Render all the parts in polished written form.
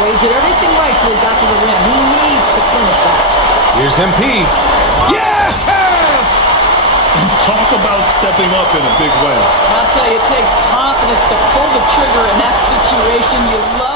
Well, he did everything right till he got to the rim. He needs to finish that. Here's MP. Yes! Talk about stepping up in a big way. I'll tell you, it takes confidence to pull the trigger in that situation. You love.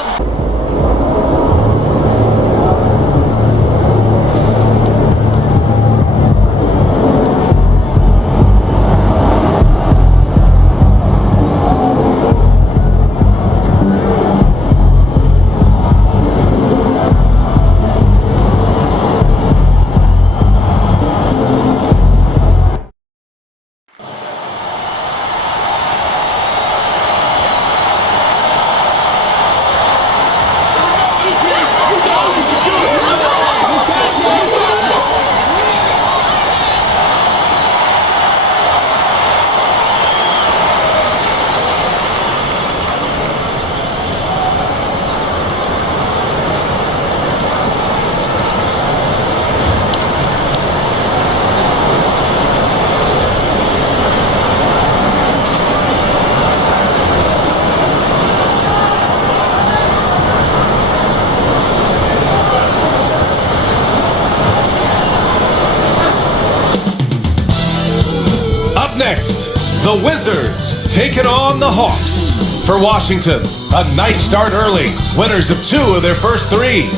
Next, the Wizards taking on the Hawks. For Washington, a nice start early. Winners of 2 of their first 3.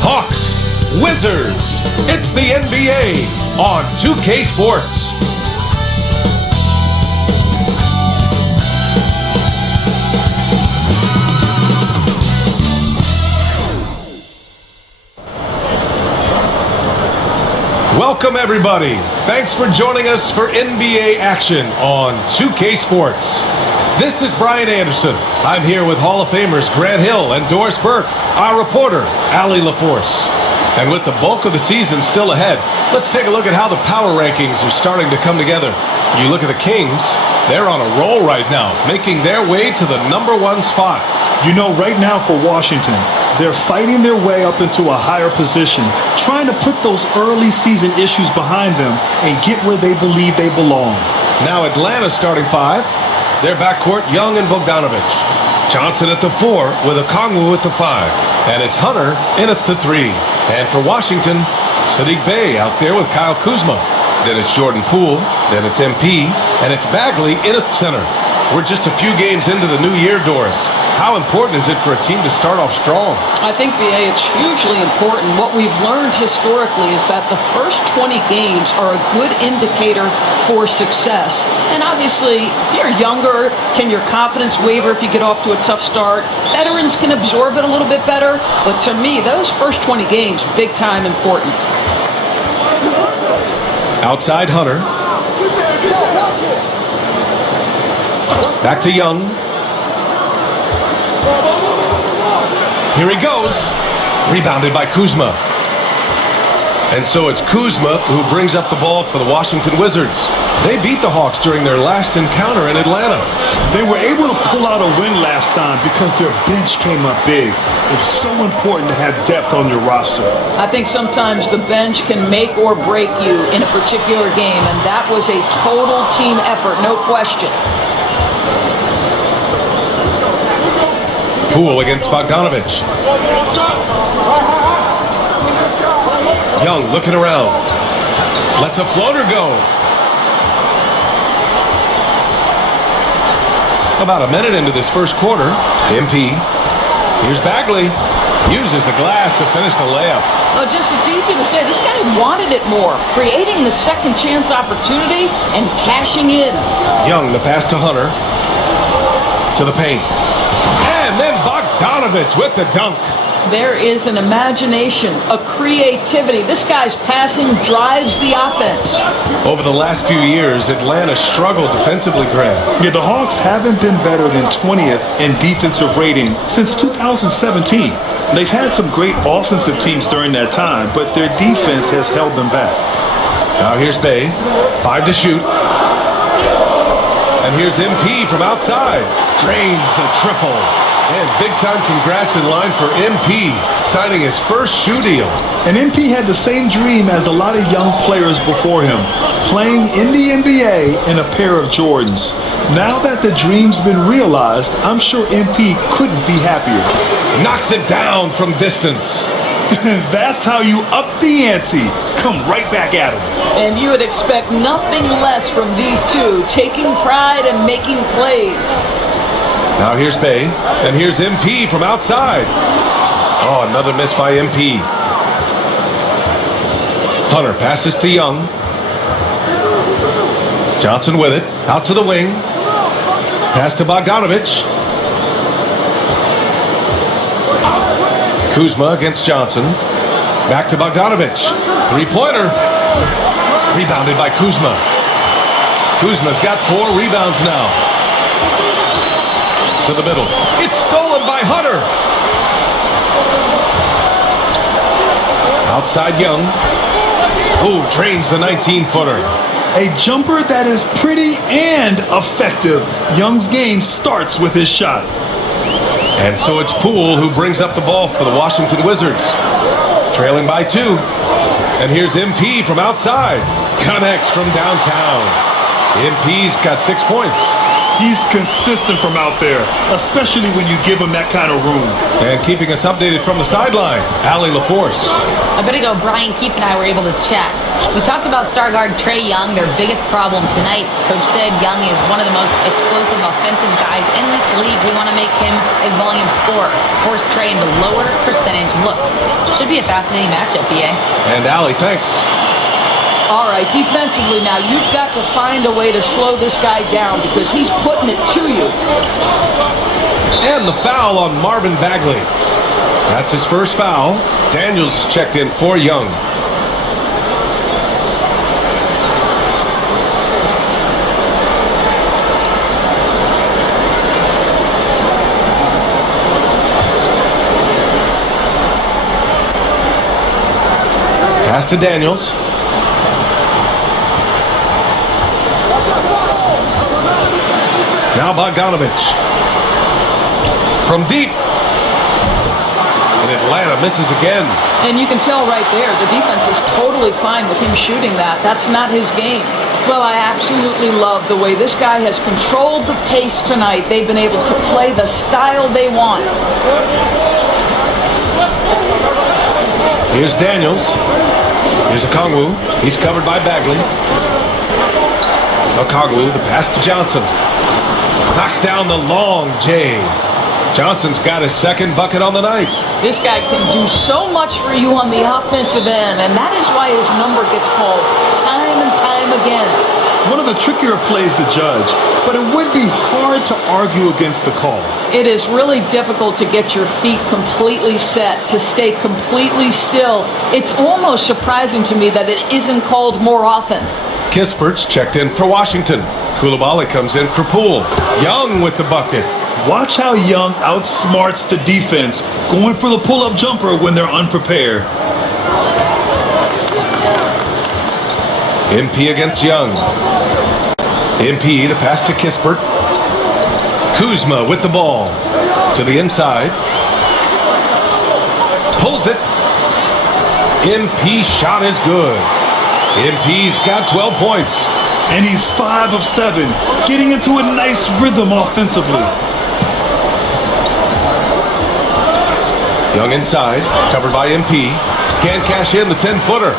Hawks, Wizards. It's the NBA on 2K Sports. Welcome, everybody. Thanks for joining us for NBA action on 2K Sports. This is Brian Anderson. I'm here with Hall of Famers Grant Hill and Doris Burke, our reporter, Allie LaForce. And with the bulk of the season still ahead, let's take a look at how the power rankings are starting to come together. You look at the Kings, they're on a roll right now, making their way to the #1 spot. You know, right now for Washington, they're fighting their way up into a higher position, trying to put those early season issues behind them and get where they believe they belong. Now Atlanta's starting 5. Their backcourt, Young and Bogdanovic. Johnson at the 4 with Okongwu at the 5. And it's Hunter in at the 3. And for Washington, Sadiq Bey out there with Kyle Kuzma. Then it's Jordan Poole. Then it's MP. And it's Bagley in at center. We're just a few games into the new year, Doris. How important is it for a team to start off strong? I think, BA, it's hugely important. What we've learned historically is that the first 20 games are a good indicator for success. And obviously, if you're younger, can your confidence waver if you get off to a tough start? Veterans can absorb it a little bit better. But to me, those first 20 games, big time important. Outside Hunter. Back to Young. Here he goes. Rebounded by Kuzma. And so it's Kuzma who brings up the ball for the Washington Wizards. They beat the Hawks during their last encounter in Atlanta. They were able to pull out a win last time because their bench came up big. It's so important to have depth on your roster. I think sometimes the bench can make or break you in a particular game, and that was a total team effort, no question. Poole against Bogdanovic. Young looking around. Lets a floater go. About a minute into this first quarter, MP. Here's Bagley. Uses the glass to finish the layup. Oh, just it's easy to say. This guy wanted it more. Creating the second chance opportunity and cashing in. Young, the pass to Hunter. To the paint. And then Bogdanovic with the dunk. There is an imagination, a creativity. This guy's passing drives the offense. Over the last few years, Atlanta struggled defensively, Grant. Yeah, the Hawks haven't been better than 20th in defensive rating since 2017. They've had some great offensive teams during that time, but their defense has held them back. Now here's Bey. 5 to shoot. And And here's MP from outside. Drains the triple. And big-time congrats in line for MP, signing his first shoe deal. And MP had the same dream as a lot of young players before him, playing in the NBA in a pair of Jordans. Now that the dream's been realized, I'm sure MP couldn't be happier. Knocks it down from distance. That's how you up the ante. Come right back at him. And you would expect nothing less from these two, taking pride and making plays. Now here's Bay, and here's MP from outside. Oh, another miss by MP. Hunter passes to Young. Johnson with it, out to the wing. Pass to Bogdanovich. Kuzma against Johnson. Back to Bogdanovich. Three-pointer. Rebounded by Kuzma. Kuzma's got 4 rebounds now. To the middle. It's stolen by Hunter. Outside Young. Ooh, drains the 19-footer. A jumper that is pretty and effective. Young's game starts with his shot. And so it's Poole who brings up the ball for the Washington Wizards. Trailing by 2. And here's MP from outside. Connects from downtown. MP's got 6 points. He's consistent from out there, especially when you give him that kind of room. And keeping us updated from the sideline, Allie LaForce. A bit ago, Brian Keefe and I were able to chat. We talked about star guard TRAE Young, their biggest problem tonight. Coach said Young is one of the most explosive offensive guys in this league. We want to make him a volume scorer, force TRAE into lower percentage looks. Should be a fascinating matchup, BA. And Allie, thanks. All right, defensively now, you've got to find a way to slow this guy down because he's putting it to you. And the foul on Marvin Bagley. That's his first foul. Daniels checked in for Young. Pass to Daniels. Now Bogdanovich. From deep. And Atlanta misses again. And you can tell right there, the defense is totally fine with him shooting that. That's not his game. Well, I absolutely love the way this guy has controlled the pace tonight. They've been able to play the style they want. Here's Daniels. Here's Okongwu. He's covered by Bagley. Okongwu, the pass to Johnson. Knocks down the long J. Johnson's got his second bucket on the night. This guy can do so much for you on the offensive end, and that is why his number gets called time and time again. One of the trickier plays to judge, but it would be hard to argue against the call. It is really difficult to get your feet completely set, to stay completely still. It's almost surprising to me that it isn't called more often. Kispert's checked in for Washington. Coulibaly comes in for Poole. Young with the bucket. Watch how Young outsmarts the defense, going for the pull-up jumper when they're unprepared. MP against Young. MP, the pass to Kispert. Kuzma with the ball. To the inside. Pulls it. MP's shot is good. MP's got 12 points. And he's 5 of 7, getting into a nice rhythm offensively. Young inside, covered by MP. Can't cash in the 10-footer.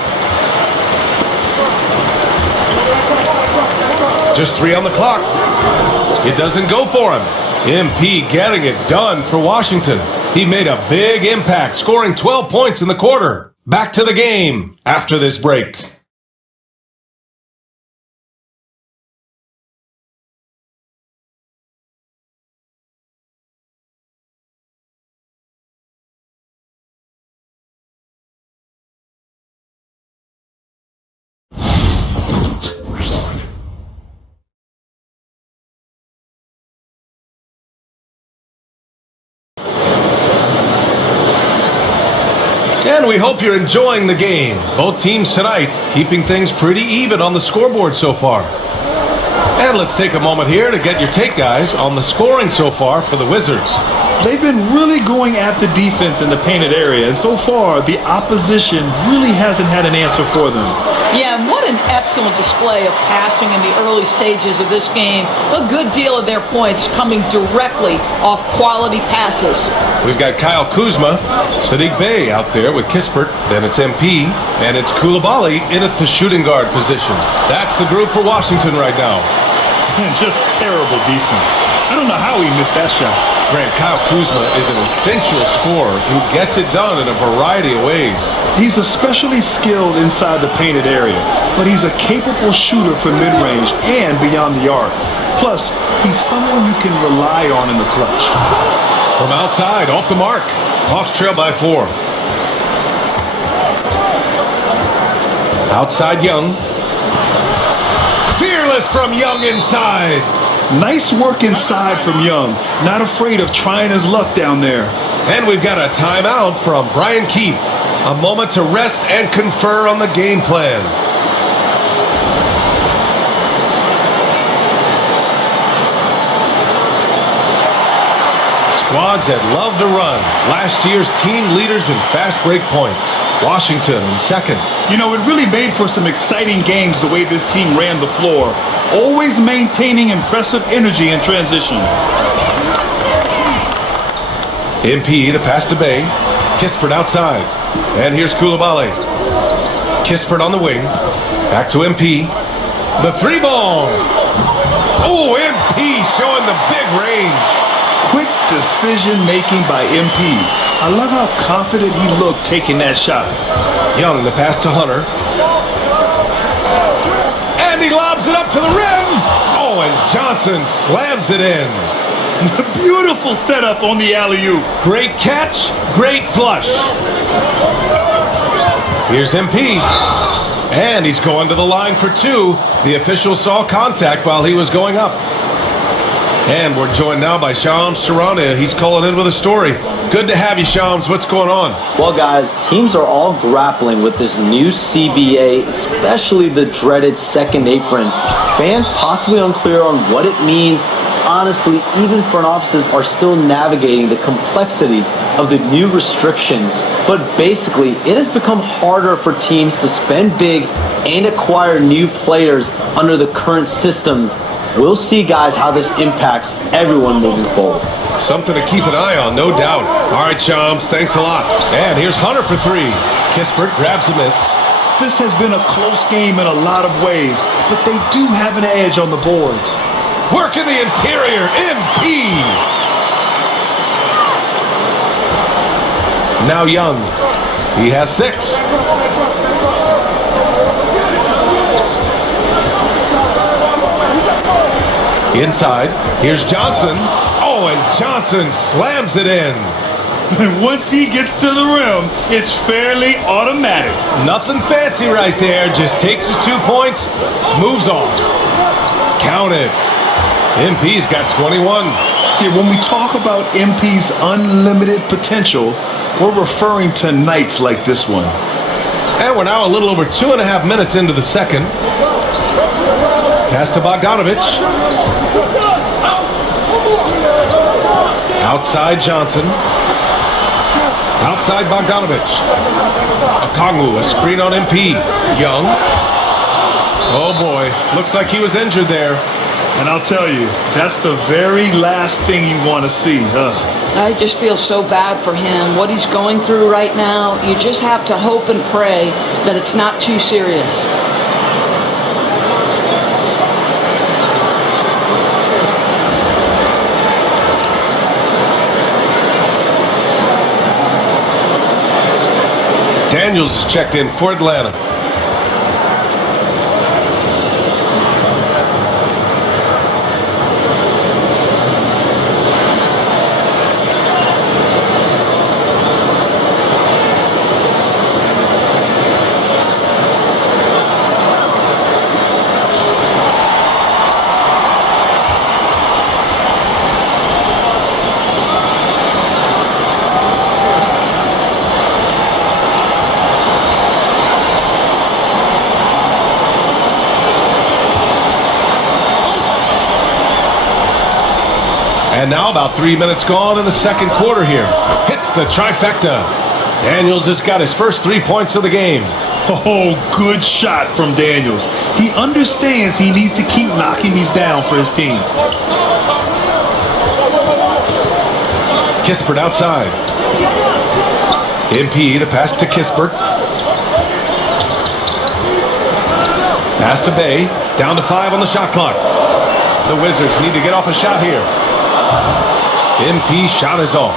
Just 3 on the clock. It doesn't go for him. MP getting it done for Washington. He made a big impact, scoring 12 points in the quarter. Back to the game after this break. And we hope you're enjoying the game. Both teams tonight keeping things pretty even on the scoreboard so far. And let's take a moment here to get your take, guys, on the scoring so far for the Wizards. They've been really going at the defense in the painted area, and so far the opposition really hasn't had an answer for them. Yeah, and what an excellent display of passing in the early stages of this game. A good deal of their points coming directly off quality passes. We've got Kyle Kuzma, Sadiq Bey out there with Kispert, then it's MP, and it's Koulibaly in at the shooting guard position. That's the group for Washington right now. Just terrible defense. I don't know how he missed that shot. Grant, Kyle Kuzma is an instinctual scorer who gets it done in a variety of ways. He's especially skilled inside the painted area, but he's a capable shooter from mid-range and beyond the arc. Plus, he's someone you can rely on in the clutch. From outside, off the mark. Hawks trail by 4. Outside Young. Fearless from Young inside. Nice work inside from Young. Not afraid of trying his luck down there. And we've got a timeout from Brian Keefe. A moment to rest and confer on the game plan. Squads that love to run. Last year's team leaders in fast break points. Washington in second. You know, it really made for some exciting games the way this team ran the floor. Always maintaining impressive energy in transition. MP, the pass to Bey. Kispert outside. And here's Koulibaly. Kispert on the wing. Back to MP. The 3-ball. Oh, MP showing the big range. Quick decision-making by MP. I love how confident he looked taking that shot. Young, the pass to Hunter. And he lobs it up to the rim. Oh, and Johnson slams it in. Beautiful setup on the alley-oop. Great catch, great flush. Here's MP. And he's going to the line for 2. The official saw contact while he was going up. And we're joined now by Shams Charania. He's calling in with a story. Good to have you, Shams. What's going on? Well, guys, teams are all grappling with this new CBA, especially the dreaded second apron. Fans possibly unclear on what it means. Honestly, even front offices are still navigating the complexities of the new restrictions. But basically, it has become harder for teams to spend big and acquire new players under the current systems. We'll see, guys, how this impacts everyone moving forward. Something to keep an eye on, no doubt. All right, Shams, thanks a lot. And here's Hunter for 3. Kispert grabs a miss. This has been a close game in a lot of ways, but they do have an edge on the boards. Work in the interior, MP. Now Young. He has 6. Inside, here's Johnson. Oh, and Johnson slams it in. And once he gets to the rim, it's fairly automatic. Nothing fancy right there. Just takes his 2 points, moves on. Count it. MP's got 21. Yeah, when we talk about MP's unlimited potential, we're referring to nights like this one. And we're now a little over 2.5 minutes into the second. Pass to Bogdanovich. Outside Johnson. Outside Bogdanovich. Okongwu, a screen on MP. Young. Oh boy, looks like he was injured there. And I'll tell you, that's the very last thing you want to see, huh? I just feel so bad for him, what he's going through right now. You just have to hope and pray that it's not too serious. Daniels is checked in for Atlanta. now about 3 minutes gone in the second quarter here. Hits the trifecta. Daniels has got his first 3 points of the game. Oh, good shot from Daniels. He understands he needs to keep knocking these down for his team. Kispert outside. MP, the pass to Kispert. Pass to Bay. Down to 5 on the shot clock. The Wizards need to get off a shot here. MP shot is off.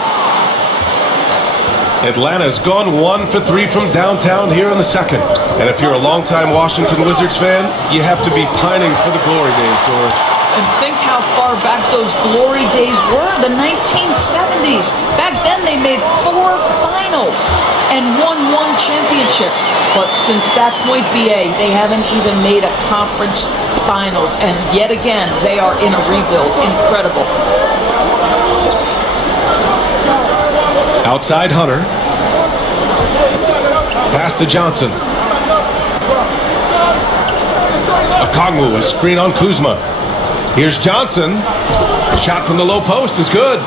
Atlanta's gone 1 for 3 from downtown here in the second. And if you're a longtime Washington Wizards fan, you have to be pining for the glory days, Doris. And think how far back those glory days were, the 1970s. Back then they made 4 finals and won 1 championship. But since that point, BA, they haven't even made a conference finals. And yet again, they are in a rebuild. Incredible. Outside Hunter. Pass to Johnson. Okongwu, a screen on Kuzma. Here's Johnson. Shot from the low post is good.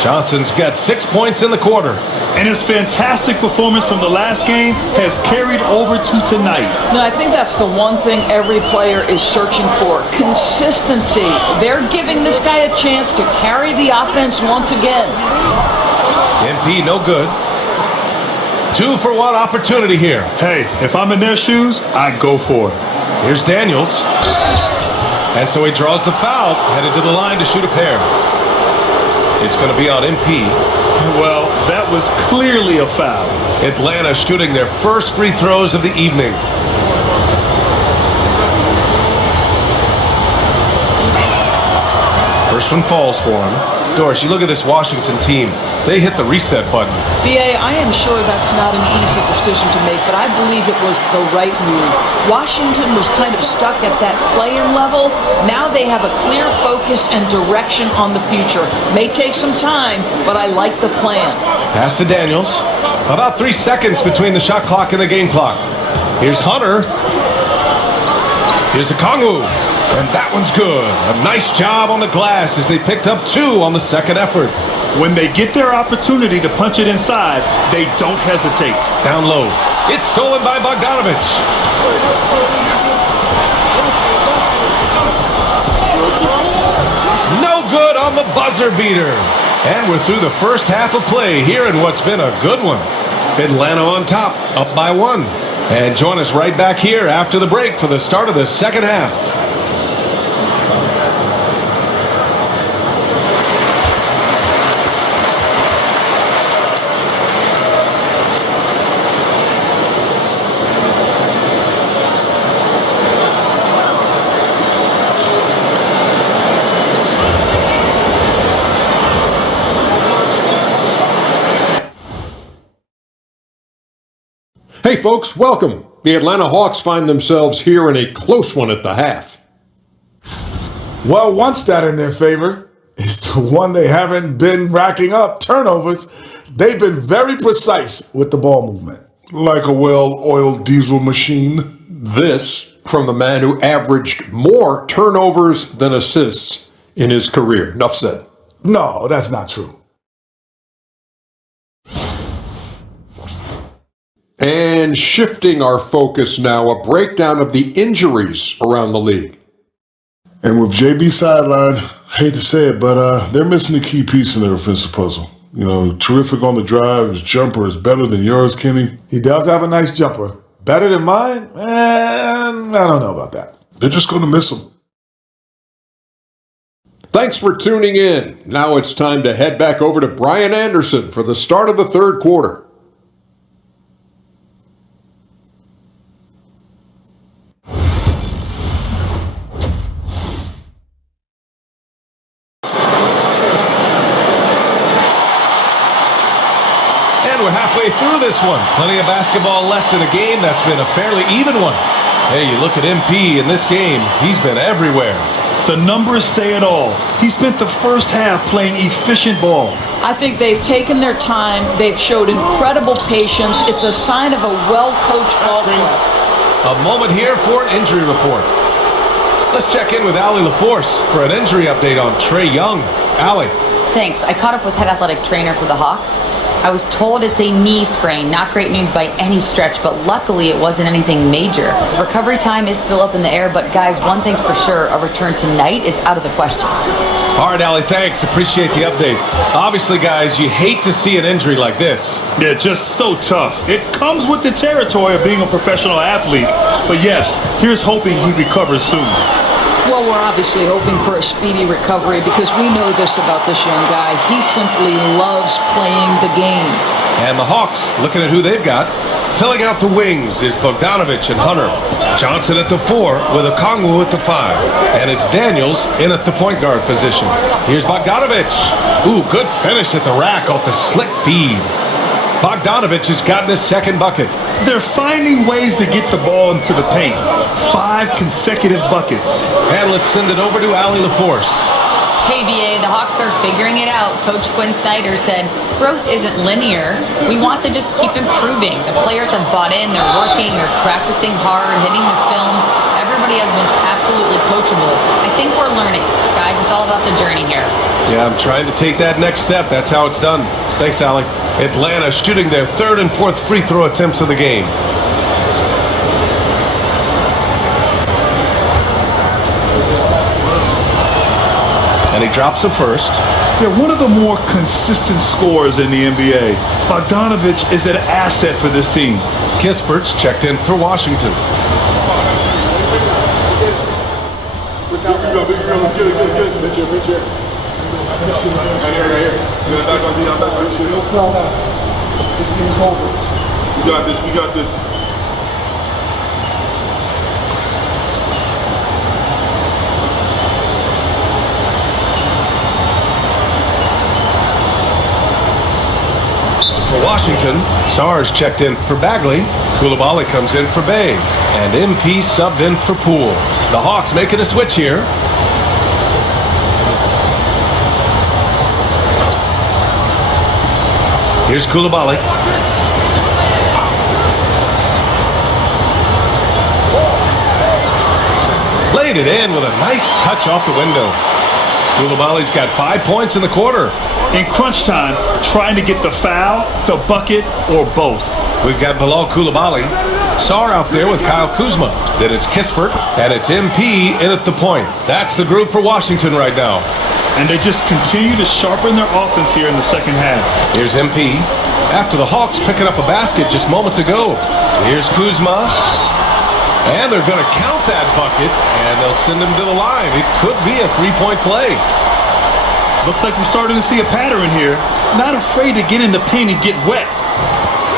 Johnson's got 6 points in the quarter. And his fantastic performance from the last game has carried over to tonight. No, I think that's the one thing every player is searching for. Consistency. They're giving this guy a chance to carry the offense once again. MP no good. 2 for 1 opportunity here. Hey, if I'm in their shoes, I'd go for it. Here's Daniels. And so he draws the foul, headed to the line to shoot a pair. It's going to be on MP. Well, that was clearly a foul. Atlanta shooting their first free throws of the evening. First one falls for him. Doris, you look at this Washington team. They hit the reset button. BA, I am sure that's not an easy decision to make, but I believe it was the right move. Washington was kind of stuck at that play-in level. Now they have a clear focus and direction on the future. May take some time, but I like the plan. Pass to Daniels. About 3 seconds between the shot clock and the game clock. Here's Hunter. Here's Okongwu. And that one's good. A nice job on the glass as they picked up 2 on the second effort. When they get their opportunity to punch it inside, they don't hesitate. Down low. It's stolen by Bogdanovich. No good on the buzzer beater. And we're through the first half of play here in what's been a good one. Atlanta on top, up by 1. And join us right back here after the break for the start of the second half. Hey folks, welcome. The Atlanta Hawks find themselves here in a close one at the half. Well, one stat in their favor is the one they haven't been racking up, turnovers. They've been very precise with the ball movement. Like a well-oiled diesel machine. This from the man who averaged more turnovers than assists in his career. Enough said. No, that's not true. And shifting our focus now, a breakdown of the injuries around the league. And with JB sideline, hate to say it, but they're missing a key piece in their offensive puzzle. You know, terrific on the drive. His jumper is better than yours, Kenny. He does have a nice jumper. Better than mine? I don't know about that. They're just going to miss him. Thanks for tuning in. Now it's time to head back over to Brian Anderson for the start of the third quarter. We're halfway through this one. Plenty of basketball left in a game that's been a fairly even one. Hey, you look at MP in this game, he's been everywhere. The numbers say it all. He spent the first half playing efficient ball. I think they've taken their time. They've showed incredible patience. It's a sign of a well-coached ball club. A moment here for an injury report. Let's check in with Allie LaForce for an injury update on TRAE Young. Allie. Thanks. I caught up with head athletic trainer for the Hawks. I was told it's a knee sprain. Not great news by any stretch, but luckily it wasn't anything major. Recovery time is still up in the air, but guys, one thing's for sure, a return tonight is out of the question. All right, Allie, thanks. Appreciate the update. Obviously, guys, you hate to see an injury like this. Yeah, just so tough. It comes with the territory of being a professional athlete. But yes, here's hoping he recovers soon. Well, we're obviously hoping for a speedy recovery because we know this about this young guy. He simply loves playing the game. And the Hawks, looking at who they've got, filling out the wings is Bogdanovich and Hunter. Johnson at the 4 with Okongwu at the 5. And it's Daniels in at the point guard position. Here's Bogdanovich. Ooh, good finish at the rack off the slick feed. Bogdanovich has gotten his second bucket. They're finding ways to get the ball into the paint. 5 consecutive buckets. And let's send it over to Allie LaForce. Hey, BA, the Hawks are figuring it out. Coach Quinn Snyder said, growth isn't linear. We want to just keep improving. The players have bought in, they're working, they're practicing hard, hitting the film. Everybody has been absolutely coachable. I think we're learning. Guys, it's all about the journey here. Yeah, I'm trying to take that next step. That's how it's done. Thanks, Allie. Atlanta shooting their 3rd and 4th free throw attempts of the game. And he drops the first. They're one of the more consistent scorers in the NBA. Bogdanovich is an asset for this team. Kispert's checked in for Washington. We got this. For Washington, Sarge checked in for Bagley. Coulibaly comes in for Bay. And MP subbed in for Poole. The Hawks making a switch here. Here's Coulibaly. Laid it in with a nice touch off the window. Coulibaly's got 5 points in the quarter. In crunch time, trying to get the foul, the bucket, or both. We've got Bilal Coulibaly. Sarr out there with Kyle Kuzma. Then it's Kispert, and it's MP in at the point. That's the group for Washington right now. And they just continue to sharpen their offense here in the second half. Here's MP. After the Hawks picking up a basket just moments ago. Here's Kuzma. And they're going to count that bucket, and they'll send him to the line. It could be a three-point play. Looks like we're starting to see a pattern here. Not afraid to get in the paint and get wet.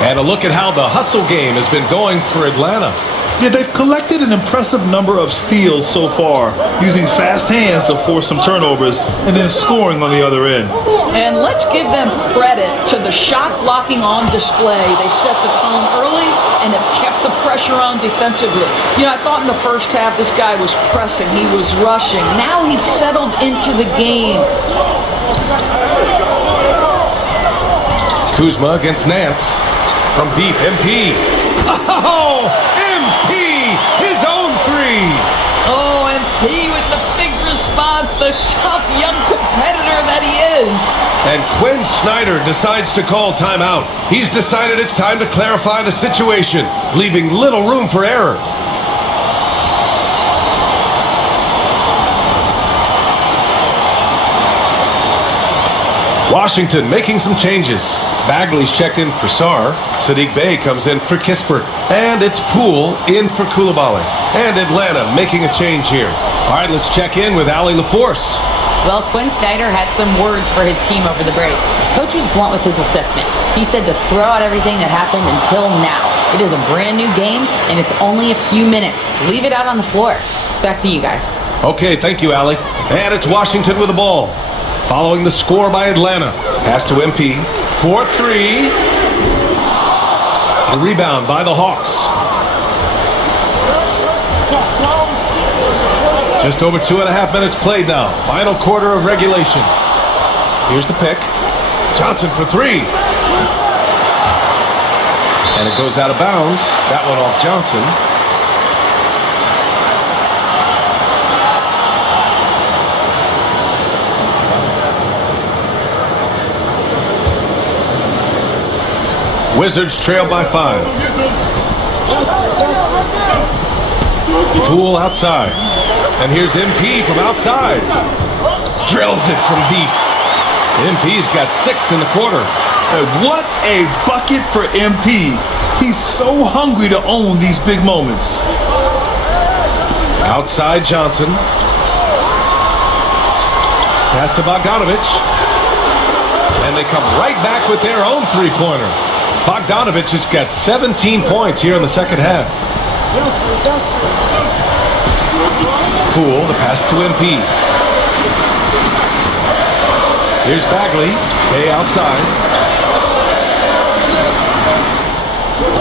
And a look at how the hustle game has been going for Atlanta. Yeah, they've collected an impressive number of steals so far, using fast hands to force some turnovers and then scoring on the other end. And let's give them credit to the shot blocking on display. They set the tone early and have kept the pressure on defensively. You know, I thought in the first half this guy was pressing, he was rushing. Now he's settled into the game. Kuzma against Nance. From deep, MP. Oh, MP, his own three. Oh, MP with the big response, the tough young competitor that he is. And Quinn Snyder decides to call timeout. He's decided it's time to clarify the situation, leaving little room for error. Washington making some changes. Bagley's checked in for Sarr. Sadiq Bey comes in for Kispert. And it's Poole in for Coulibaly. And Atlanta making a change here. All right, let's check in with Allie LaForce. Well, Quinn Snyder had some words for his team over the break. Coach was blunt with his assessment. He said to throw out everything that happened until now. It is a brand new game, and it's only a few minutes. Leave it out on the floor. Back to you guys. Okay, thank you, Allie. And it's Washington with the ball. Following the score by Atlanta. Pass to MP. 4-3. The rebound by the Hawks. Just over 2.5 minutes played now. Final quarter of regulation. Here's the pick. Johnson for three. And it goes out of bounds. That one off Johnson. Wizards trail by 5. Poole outside. And here's MP from outside. Drills it from deep. MP's got 6 in the quarter. And what a bucket for MP. He's so hungry to own these big moments. Outside Johnson. Pass to Bogdanovich. And they come right back with their own three-pointer. Bogdanovich has got 17 points here in the second half. Poole, the pass to MP. Here's Bagley. Bay outside.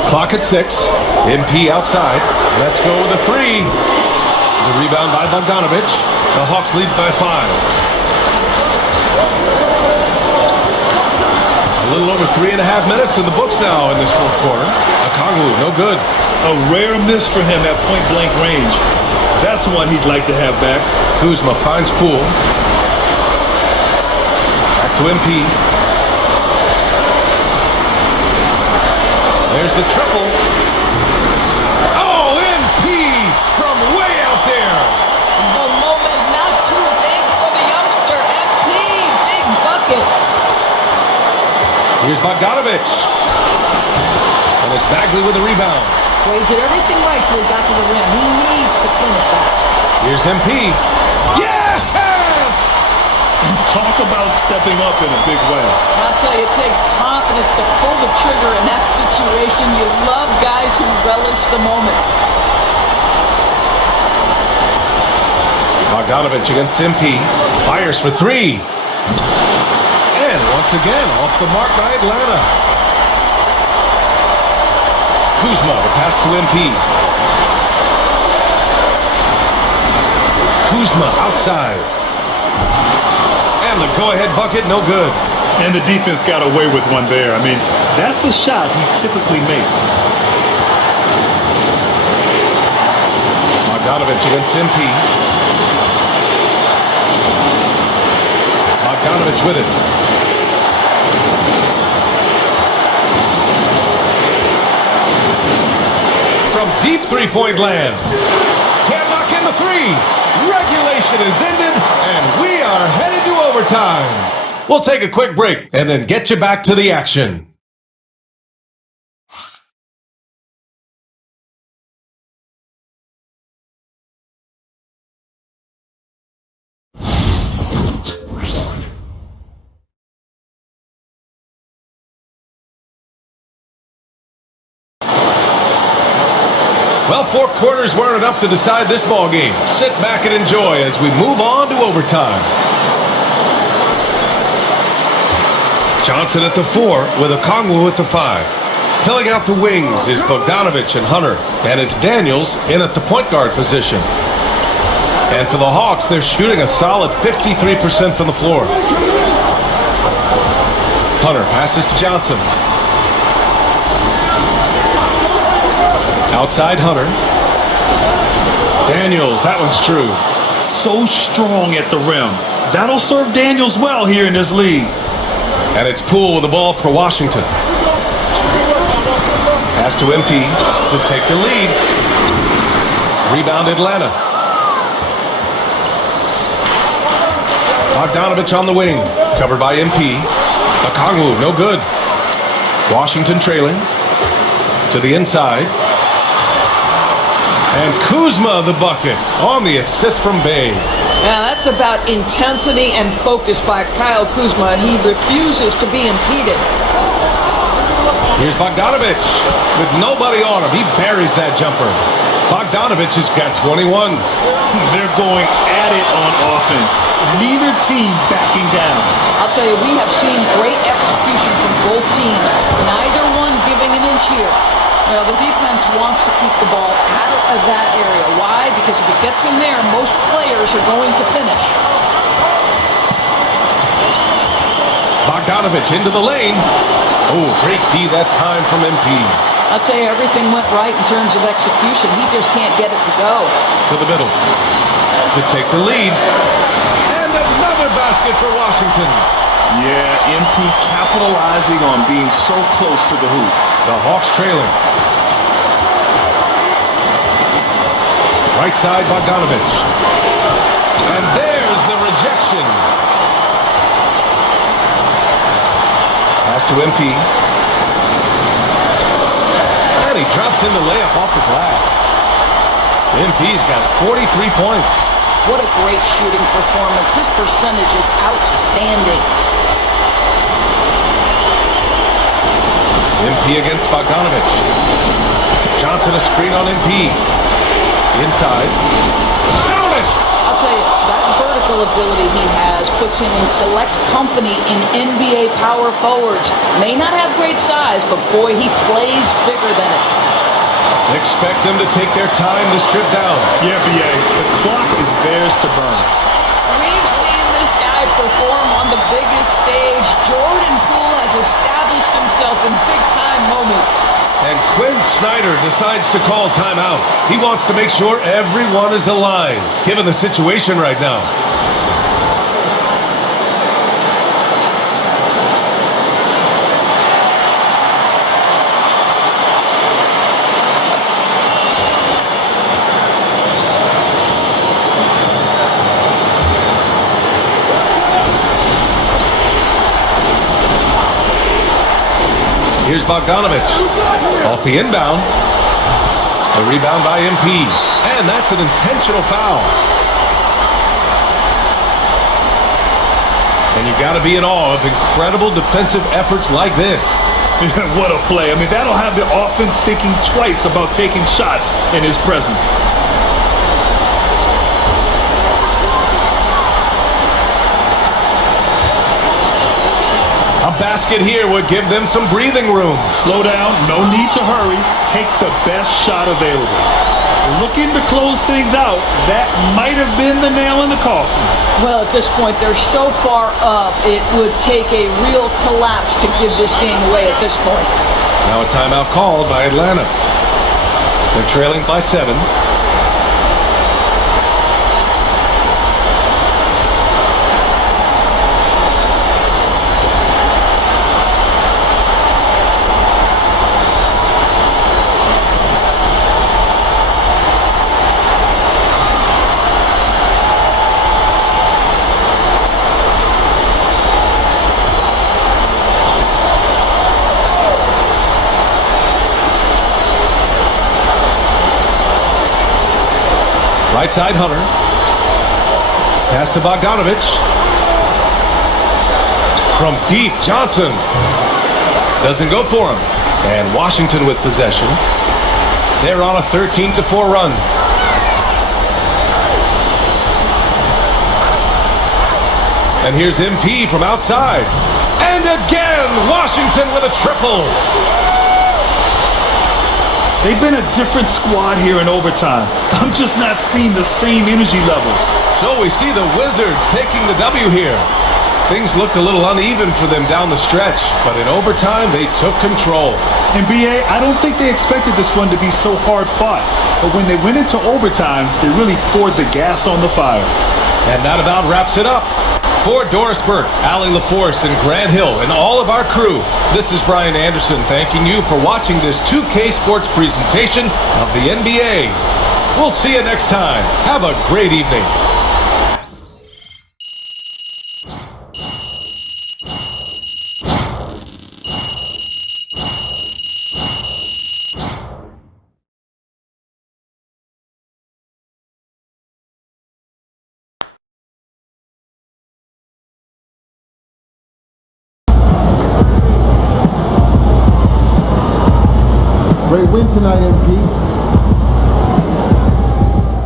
Clock at 6. MP outside. Let's go with a 3. The rebound by Bogdanovich. The Hawks lead by 5. A little over 3.5 minutes in the books now in this fourth quarter. Okongwu, no good. A rare miss for him at point-blank range. That's one he'd like to have back. Kuzma finds Poole. Back to MP. There's the triple. Oh, MP from way out there. The moment not too big for the youngster. MP, big bucket. Here's Bogdanovich. And it's Bagley with the rebound. Well, he did everything right till he got to the rim. He needs to finish that. Here's MP. Yes! Talk about stepping up in a big way. I'll tell you, it takes confidence to pull the trigger in that situation. You love guys who relish the moment. Bogdanovich against MP. Fires for 3. And once again, off the mark by Atlanta. Kuzma, the pass to MP. Kuzma outside. And the go-ahead bucket, no good. And the defense got away with one there. I mean, that's a shot he typically makes. Bogdanovich against MP. Bogdanovich with it. From deep three-point land. Can't knock in the 3. Regulation is ended, and we are headed to overtime. We'll take a quick break and then get you back to the action. Well, 4 quarters weren't enough to decide this ball game. Sit back and enjoy as we move on to overtime. Johnson at the 4 with Okongwu at the 5. Filling out the wings is Bogdanovich and Hunter, and it's Daniels in at the point guard position. And for the Hawks, they're shooting a solid 53% from the floor. Hunter passes to Johnson. Outside Hunter. Daniels, that one's true. So strong at the rim. That'll serve Daniels well here in this league. And it's Poole with the ball for Washington. Pass to MP to take the lead. Rebound Atlanta. Bogdanovich on the wing. Covered by MP. Okongwu, no good. Washington trailing. To the inside. And Kuzma the bucket on the assist from Bay. Now that's about intensity and focus by Kyle Kuzma. He refuses to be impeded. Here's Bogdanovich with nobody on him. He buries that jumper. Bogdanovich has got 21. They're going at it on offense. Neither team backing down. I'll tell you, we have seen great execution from both teams. Neither one giving an inch here. Well, the defense wants to keep the ball out of that area. Why? Because if it gets in there, most players are going to finish. Bogdanovich into the lane. Oh, great D that time from MP. I'll tell you, everything went right in terms of execution. He just can't get it to go. To the middle. To take the lead. And another basket for Washington. Yeah, MP capitalizing on being so close to the hoop. The Hawks trailing. Right side, Bogdanovich. And there's the rejection. Pass to MP. And he drops in the layup off the glass. MP's got 43 points. What a great shooting performance. His percentage is outstanding. MP against Bogdanovich. Johnson a screen on MP. Inside. Down it! I'll tell you, that vertical ability he has puts him in select company in NBA power forwards. May not have great size, but boy, he plays bigger than it. Expect them to take their time this trip down. Yeah, BA, the clock is theirs to burn. We've seen this guy perform on the biggest stage. Jordan Poole has established himself in big-time moments. And Quinn Snyder decides to call timeout. He wants to make sure everyone is aligned, given the situation right now. Here's Bogdanovich. Off the inbound. The rebound by MP. And that's an intentional foul. And you got to be in awe of incredible defensive efforts like this. What a play. I mean, that'll have the offense thinking twice about taking shots in his presence. A basket here would give them some breathing room. Slow down, no need to hurry. Take the best shot available. Looking to close things out. That might have been the nail in the coffin. Well, at this point, they're so far up, it would take a real collapse to give this game away at this point. Now a timeout called by Atlanta. They're trailing by 7. Right side, Hunter. Pass to Bogdanovich. From deep, Johnson. Doesn't go for him. And Washington with possession. They're on a 13-4 run. And here's MP from outside. And again, Washington with a triple. They've been a different squad here in overtime. I'm just not seeing the same energy level. So we see the Wizards taking the W here. Things looked a little uneven for them down the stretch, but in overtime, they took control. And BA, I don't think they expected this one to be so hard fought. But when they went into overtime, they really poured the gas on the fire. And that about wraps it up. For Doris Burke, Allie LaForce, and Grant Hill, and all of our crew, this is Brian Anderson thanking you for watching this 2K Sports presentation of the NBA. We'll see you next time. Have a great evening. Great win tonight, MP.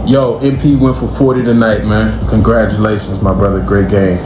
Yo, MP went for 40 tonight, man. Congratulations, my brother. Great game.